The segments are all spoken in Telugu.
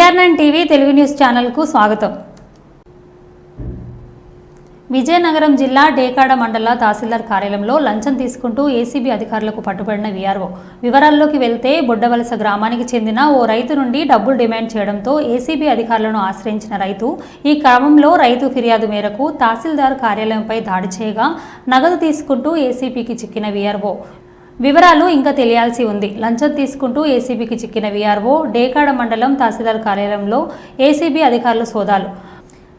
తెలుగు న్యూస్ ఛానల్కు స్వాగతం. విజయనగరం జిల్లా డేకాడ మండల తహసీల్దార్ కార్యాలయంలో లంచం తీసుకుంటూ ఏసీబీ అధికారులకు పట్టుబడిన వీఆర్ఓ వివరాల్లోకి వెళ్తే బొడ్డవలస గ్రామానికి చెందిన ఓ రైతు నుండి డబ్బులు డిమాండ్ చేయడంతో ఏసీబీ అధికారులను ఆశ్రయించిన రైతు ఈ క్రమంలో రైతు ఫిర్యాదు మేరకు తహసీల్దార్ కార్యాలయంపై దాడి చేయగా నగదు తీసుకుంటూ ఏసీబీకి చిక్కిన వీఆర్ఓ వివరాలు ఇంకా తెలియాల్సి ఉంది. లంచం తీసుకుంటూ ఏసీబీకి చిక్కిన వీఆర్ఓ డేకాడ మండలం తహసీల్దార్ కార్యాలయంలో ఏసీబీ అధికారులు సోదాలు.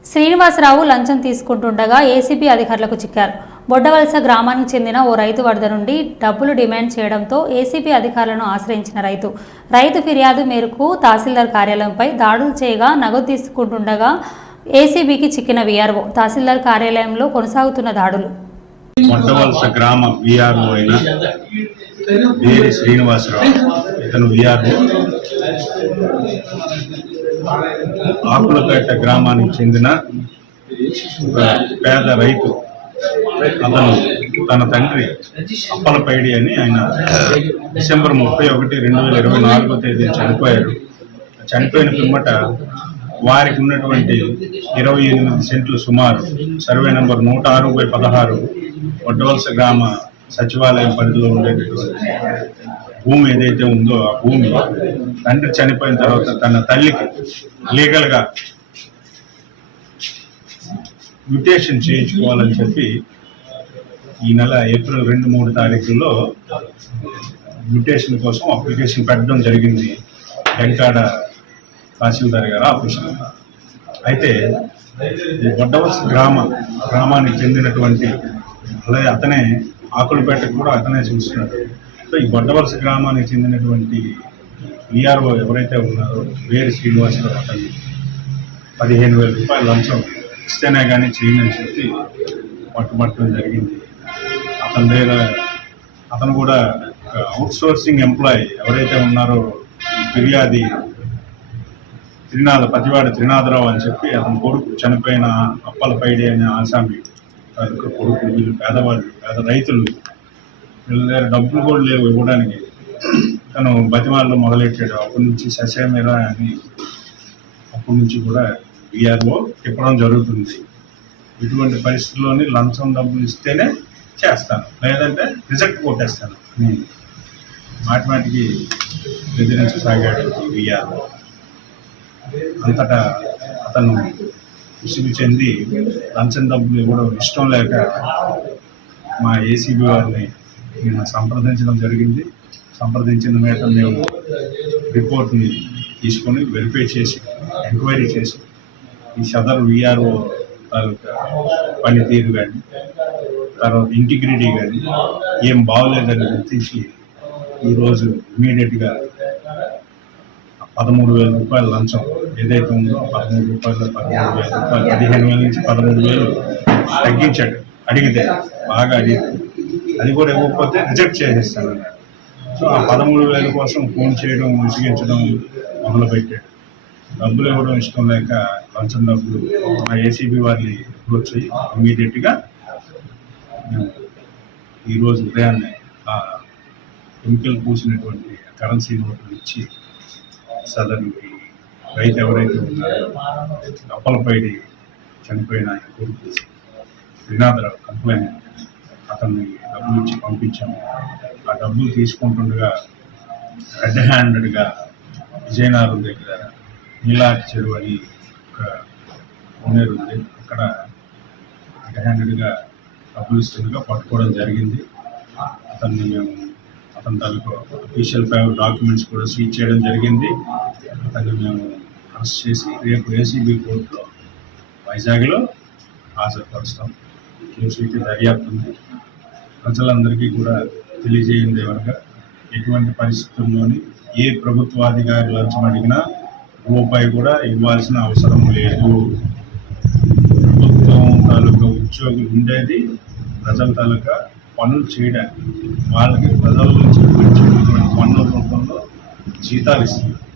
శ్రీనివాసరావు లంచం తీసుకుంటుండగా ఏసీబీ అధికారులకు చిక్కారు. బొడ్డవలస గ్రామానికి చెందిన ఓ రైతు వరద నుండి డబ్బులు డిమాండ్ చేయడంతో ఏసీబీ అధికారులను ఆశ్రయించిన రైతు. రైతు ఫిర్యాదు మేరకు తహసీల్దార్ కార్యాలయంపై దాడులు చేయగా నగదు తీసుకుంటుండగా ఏసీబీకి చిక్కిన వీఆర్ఓ తహసీల్దార్ కార్యాలయంలో కొనసాగుతున్న దాడులు. మొట్టవలస గ్రామ విఆర్ఓ అయిన వేరి శ్రీనివాసరావు. ఇతను విఆర్ఓ ఆకులపేట గ్రామానికి చెందిన ఒక పేద రైతు. అతను తన తండ్రి అప్పలపైడి అని ఆయన డిసెంబర్ ముప్పై ఒకటి రెండు వేల ఇరవై నాలుగో తేదీ చనిపోయారు చనిపోయిన పిమ్మట వారికి ఉన్నటువంటి ఇరవై ఎనిమిది సెంట్లు సుమారు. సర్వే నంబర్ నూట ఆరు బై పదహారు వడ్డవలస గ్రామ సచివాలయం పరిధిలో ఉండేటటువంటి భూమి ఏదైతే ఉందో ఆ భూమి తండ్రి చనిపోయిన తర్వాత తన తల్లికి లీగల్గా మ్యూటేషన్ చేయించుకోవాలని చెప్పి ఈ నెల ఏప్రిల్ రెండు మూడు తారీఖుల్లో మ్యూటేషన్ కోసం అప్లికేషన్ పెట్టడం జరిగింది. వెంకాడ తహసీల్దార్ గారు ఆఫీసర్ అయితే ఈ బొడ్డవలస గ్రామ గ్రామానికి చెందినటువంటి అలాగే అతనే ఆకులపేటకు కూడా అతనే చూస్తున్నాడు. సో ఈ బొడ్డవలస గ్రామానికి చెందినటువంటి విఆర్ఓ ఎవరైతే ఉన్నారో వేరు శ్రీనివాసరావు అతను పదిహేను వేల రూపాయలు లంచం ఇస్తేనే కానీ చేయమని చెప్పి పట్టుబట్టడం జరిగింది. అతని దగ్గర అతను కూడా అవుట్ సోర్సింగ్ ఎంప్లాయీ ఎవరైతే ఉన్నారో ఫిర్యాది త్రినాథ పతివాడ త్రినాథరావు అని చెప్పి అతని కొడుకు చనిపోయిన అప్పలపైడి అనే ఆసామి యొక్క కొడుకు వీళ్ళు పేదవాళ్ళు పేద రైతులు. వీళ్ళ దగ్గర డబ్బులు కూడా లేవు ఇవ్వడానికి. తను బతిమాలలో మొదలెట్టాడు. అప్పటి నుంచి ససేమిరా అని అప్పటి నుంచి కూడా విఆర్ఓ తిప్పడం జరుగుతుంది. ఇటువంటి పరిస్థితుల్లోని లంచం డబ్బులు ఇస్తేనే చేస్తాను. లేదంటే రిజెక్ట్ కొట్టేస్తాను నేను మాటిమాటికి బెదిరించసాగాడు విఆర్ఓ అంతటా అతను విసుగు చెంది లంచం డబ్బులు ఇవ్వడం ఇష్టం లేక మా ఏసీబీ వారిని నేను సంప్రదించడం జరిగింది. సంప్రదించిన మీద మేము రిపోర్ట్ని తీసుకొని వెరిఫై చేసి ఎంక్వైరీ చేసి ఈ సదరు విఆర్ఓ తాలూకా పనితీరు కానీ తర్వాత ఇంటిగ్రిటీ కానీ ఏం బాగోలేదని గుర్తించి ఈరోజు ఇమీడియట్గా పదమూడు వేల రూపాయల లంచం ఏదైతే ఉందో పదమూడు రూపాయలు పదమూడు వేల రూపాయలు పదిహేను వేల నుంచి పదమూడు వేలు తగ్గించాడు. అడిగితే బాగా అడిగితే అది కూడా ఇవ్వకపోతే రిజెక్ట్ చేసేస్తాను సో ఆ పదమూడు వేల కోసం ఫోన్ చేయడం విసిగించడం మొదలుపెట్టాడు. డబ్బులు ఇవ్వడం ఇష్టం లేక లంచం డబ్బులు మా ఏసీబీ వారిని అప్రోచ్ ఇమీడియట్గా ఈరోజు ఉదయాన్నే ఆ కెమికల్ పూసినటువంటి కరెన్సీ నోట్లు ఇచ్చి సదరుకి రైతు ఎవరైతే ఉన్నారో అప్పలపైడి చనిపోయిన ఆయన కొడుకు శ్రీనాథరావు కంప్లైంట్ అతన్ని డబ్బులు ఇచ్చి పంపించాము. ఆ డబ్బులు తీసుకుంటుండగా రెడ్ హ్యాండెడ్గా విజయనగరం దగ్గర నీలాటి చెరువు అని ఒక ఓనర్ ఉంది. అక్కడ రెడ్ హ్యాండెడ్గా డబ్బులు ఇస్తుండగా పట్టుకోవడం జరిగింది. అతన్ని మేము అతని తాలూకు అఫీషియల్ ఫైవ్ డాక్యుమెంట్స్ కూడా సీజ్ చేయడం జరిగింది. అతన్ని మేము అరెస్ట్ చేసి రేపు ఏసీబీ కోర్టులో వైజాగ్లో హాజరుపరుస్తాం. కేసు అయితే దర్యాప్తు ఉంది. ప్రజలందరికీ కూడా తెలియజేయండి ఎవరుగా. ఎటువంటి పరిస్థితుల్లోని ఏ ప్రభుత్వాధికారి లంచం అడిగినా రూపాయి కూడా ఇవ్వాల్సిన అవసరం లేదు. ప్రభుత్వం తాలూకా ఉద్యోగులు ఉండేది ప్రజల తాలూకా పనులు చేయడానికి వాళ్ళకి ప్రజల నుంచి వచ్చేటువంటి రూపంలో జీతాలు ఇస్తున్నారు.